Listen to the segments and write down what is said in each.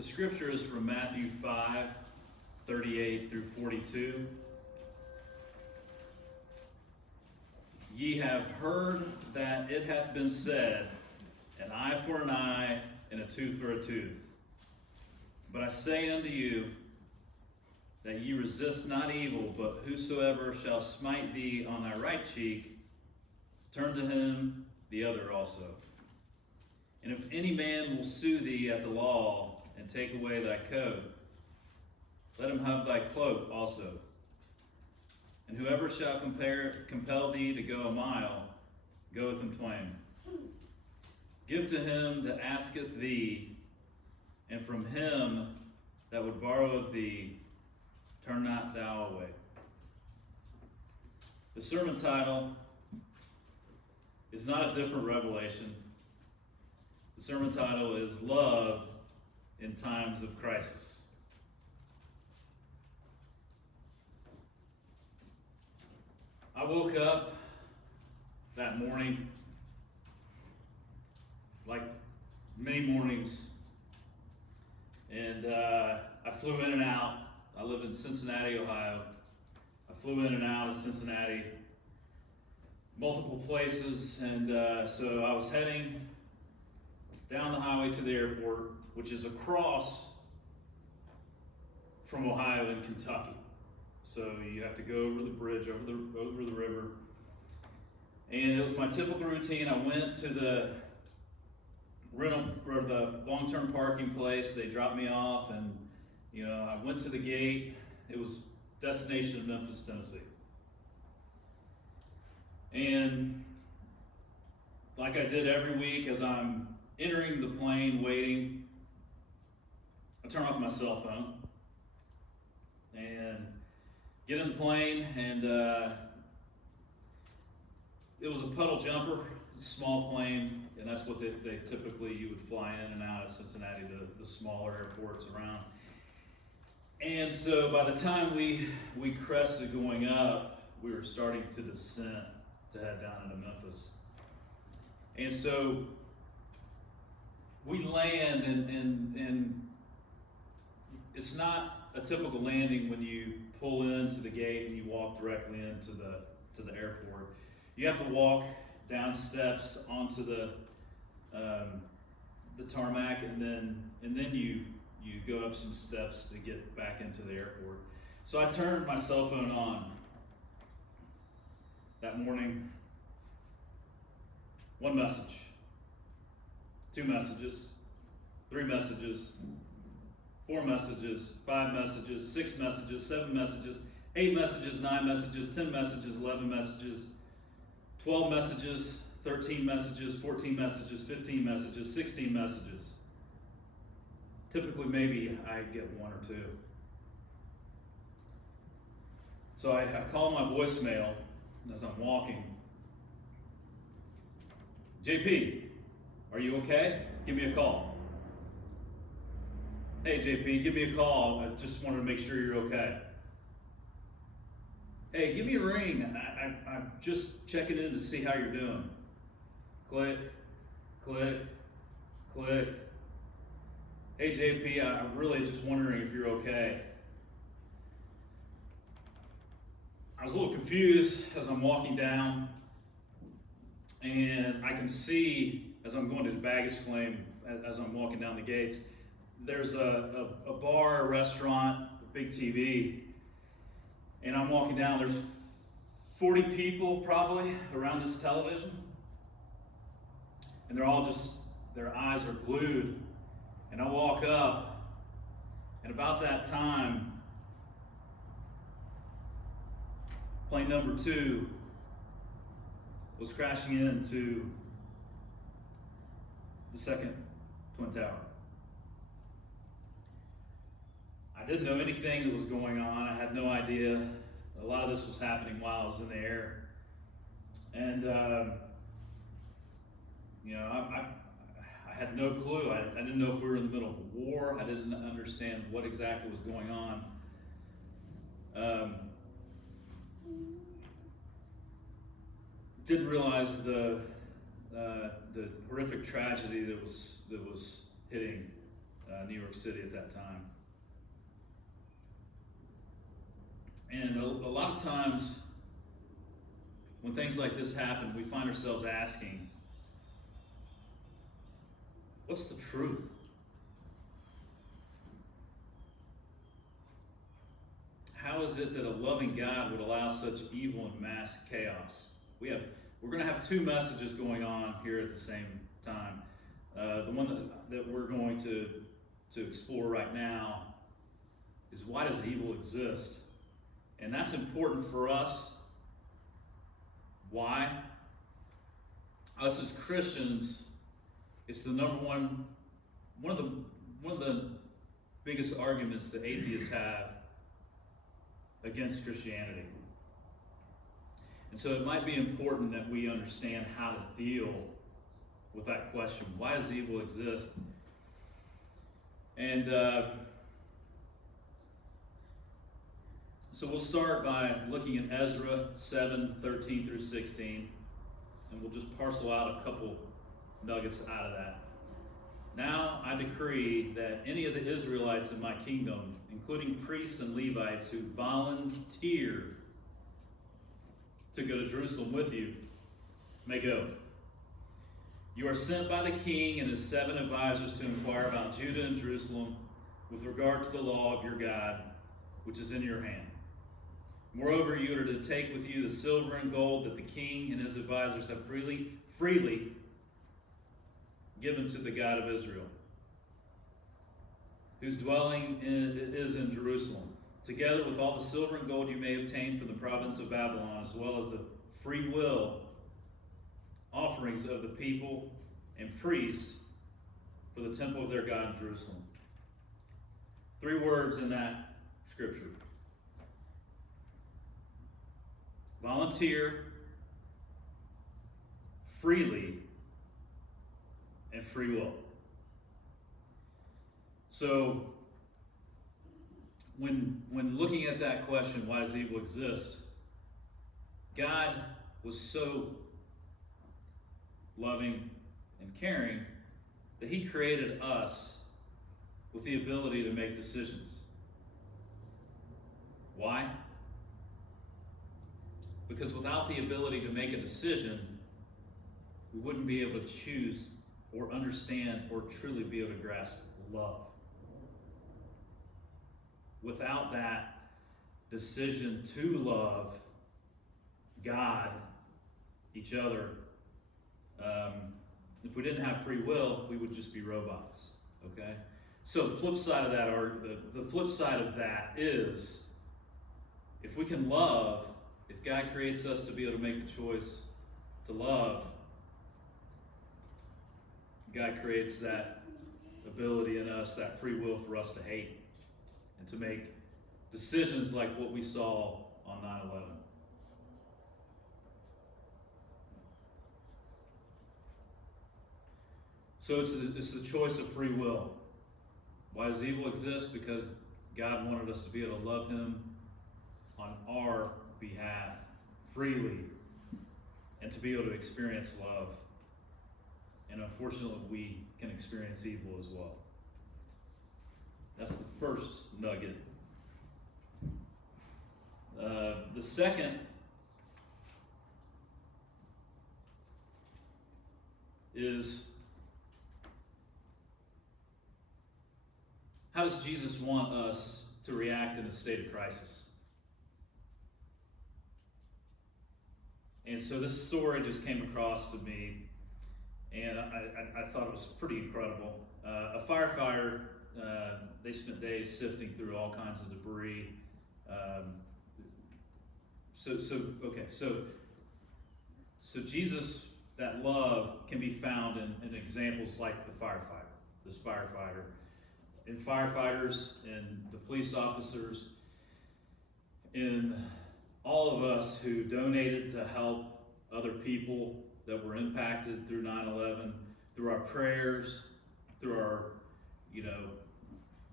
The scripture is from Matthew 5:38 through 42. Ye have heard that it hath been said, an eye for an eye, and a tooth for a tooth. But I say unto you, that ye resist not evil, but whosoever shall smite thee on thy right cheek, turn to him the other also. And if any man will sue thee at the law, and take away thy coat, let him have thy cloak also. And whoever shall compel thee to go a mile, go with him twain. Give to him that asketh thee, and from him that would borrow of thee, turn not thou away. The sermon title is not a different revelation. The sermon title is Love in Times of Crisis. I woke up that morning, like many mornings, and I flew in and out. I live in Cincinnati, Ohio. I flew in and out of Cincinnati multiple places, and so I was heading down the highway to the airport, which is across from Ohio and Kentucky. So you have to go over the bridge, over the river. And it was my typical routine. I went to the long-term parking place. They dropped me off, and I went to the gate. It was destination Memphis, Tennessee. And like I did every week, as I'm entering the plane, waiting, I turn off my cell phone and get in the plane, and it was a puddle jumper, a small plane, and that's what they typically, you would fly in and out of Cincinnati, the smaller airports around. And so by the time we crested going up, we were starting to descend to head down into Memphis. And so we land, and it's not a typical landing when you pull into the gate and you walk directly into the airport. You have to walk down steps onto the tarmac, and then you go up some steps to get back into the airport. So I turned my cell phone on that morning. One message, 2 messages, 3 messages, 4 messages, 5 messages, 6 messages, 7 messages, 8 messages, 9 messages, 10 messages, 11 messages, 12 messages, 13 messages, 14 messages, 15 messages, 16 messages. Typically, maybe I get 1 or 2. So I call my voicemail as I'm walking. JP, are you okay? Give me a call. Hey JP, give me a call. I just wanted to make sure you're okay. Hey, give me a ring. I'm just checking in to see how you're doing. Click, click, click. Hey JP, I'm really just wondering if you're okay. I was a little confused as I'm walking down, and I can see as I'm going to the baggage claim, as I'm walking down the gates, there's a bar, a restaurant, a big TV, and I'm walking down. There's 40 people probably around this television, and they're all just, their eyes are glued. And I walk up, and about that time, plane number 2 was crashing into the second Twin Tower. I didn't know anything that was going on. I had no idea. A lot of this was happening while I was in the air. And, I had no clue. I didn't know if we were in the middle of a war. I didn't understand what exactly was going on. Didn't realize the horrific tragedy that was hitting New York City at that time. And a lot of times, when things like this happen, we find ourselves asking, what's the truth? How is it that a loving God would allow such evil and mass chaos? We're going to have two messages going on here at the same time. The one that we're going to explore right now is, why does evil exist? And that's important for us. Why? Us as Christians, it's the number one of the biggest arguments that atheists have against Christianity. And so it might be important that we understand how to deal with that question. Why does evil exist? And so we'll start by looking at Ezra 7:13 through 16, and we'll just parcel out a couple nuggets out of that. Now I decree that any of the Israelites in my kingdom, including priests and Levites who volunteer to go to Jerusalem with you, may go. You are sent by the king and his 7 advisors to inquire about Judah and Jerusalem with regard to the law of your God, which is in your hand. Moreover, you are to take with you the silver and gold that the king and his advisors have freely given to the God of Israel, whose dwelling is in Jerusalem, together with all the silver and gold you may obtain from the province of Babylon, as well as the free will offerings of the people and priests for the temple of their God in Jerusalem. 3 words in that scripture: volunteer, freely, and free will. So when looking at that question, why does evil exist? God was so loving and caring that he created us with the ability to make decisions. Why? Because without the ability to make a decision, we wouldn't be able to choose or understand or truly be able to grasp love. Without that decision to love God, each other, if we didn't have free will, we would just be robots. Okay? So the flip side of that, or the flip side of that is, if we can love, if God creates us to be able to make the choice to love, God creates that ability in us, that free will for us to hate and to make decisions like what we saw on 9/11. So it's the choice of free will. Why does evil exist? Because God wanted us to be able to love him on our behalf freely and to be able to experience love. And unfortunately, we can experience evil as well. That's the first nugget. The second is, how does Jesus want us to react in a state of crisis? And so this story just came across to me, and I thought it was pretty incredible. A firefighter, they spent days sifting through all kinds of debris. So Jesus, that love can be found in examples like this firefighter, in firefighters, in the police officers, in all of us who donated to help other people that were impacted through 9/11, through our prayers, through our,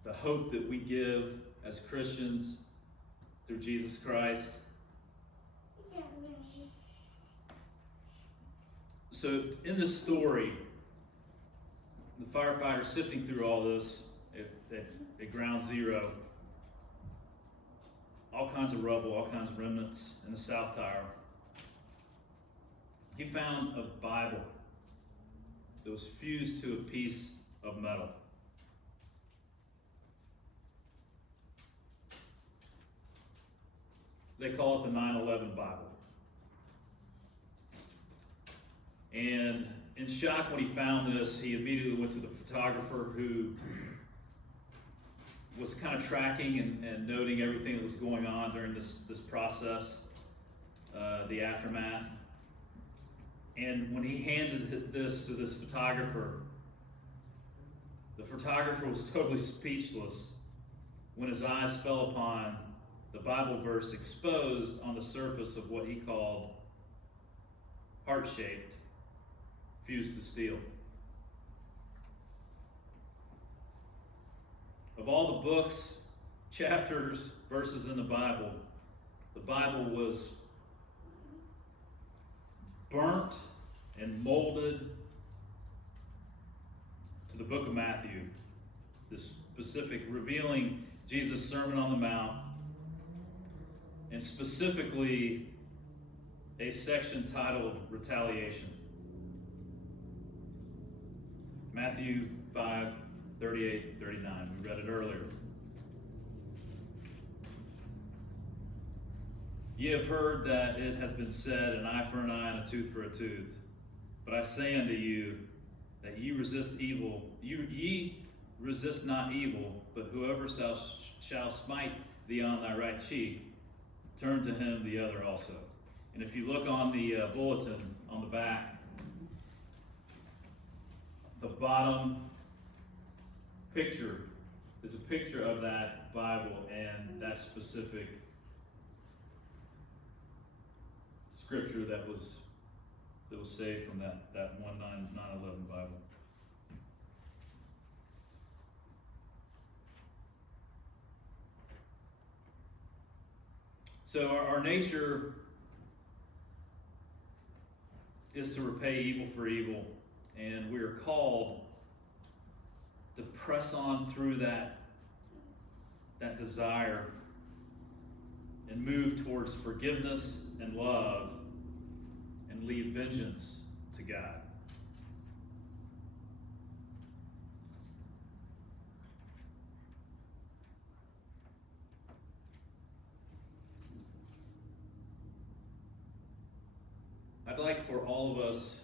the hope that we give as Christians through Jesus Christ. So in this story, the firefighter sifting through all this, at ground zero, all kinds of rubble, all kinds of remnants in the South Tower. He found a Bible that was fused to a piece of metal. They call it the 9/11 Bible. And in shock when he found this, he immediately went to the photographer who was kind of tracking and noting everything that was going on during this process, the aftermath. And when he handed this to this photographer, the photographer was totally speechless when his eyes fell upon the Bible verse exposed on the surface of what he called heart-shaped, fused to steel. Of all the books, chapters, verses in the Bible was burnt and molded to the book of Matthew, this specific revealing Jesus' Sermon on the Mount, and specifically a section titled Retaliation. Matthew 5, 38, 39. We read it earlier. Ye have heard that it hath been said, an eye for an eye and a tooth for a tooth. But I say unto you, that ye resist evil, ye resist not evil, but whoever shall smite thee on thy right cheek, turn to him the other also. And if you look on the bulletin on the back, the bottom picture is a picture of that Bible and that specific scripture that was saved from that 9/11 Bible. So our nature is to repay evil for evil, and we are called to press on through that desire and move towards forgiveness and love and leave vengeance to God. I'd like for all of us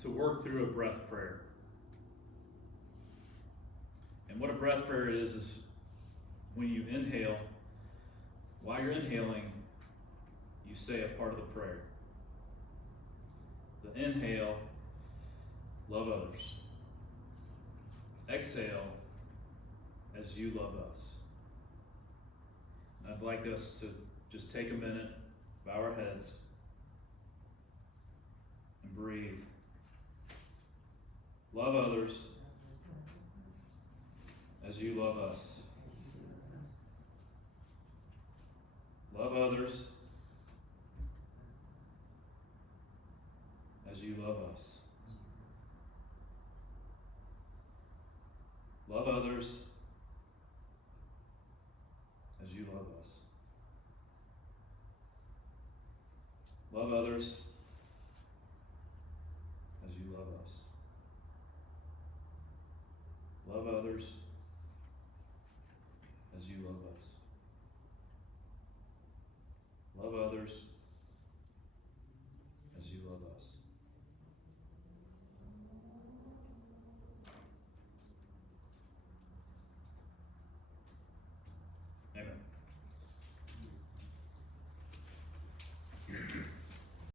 to work through a breath prayer. And what a breath prayer is when you inhale, while you're inhaling, you say a part of the prayer. The inhale, love others. Exhale, as you love us. And I'd like us to just take a minute, bow our heads, and breathe. Love others as you love us. Love others as you love us. Love others as you love us. Love others as you love us. Love others as you love us. Love others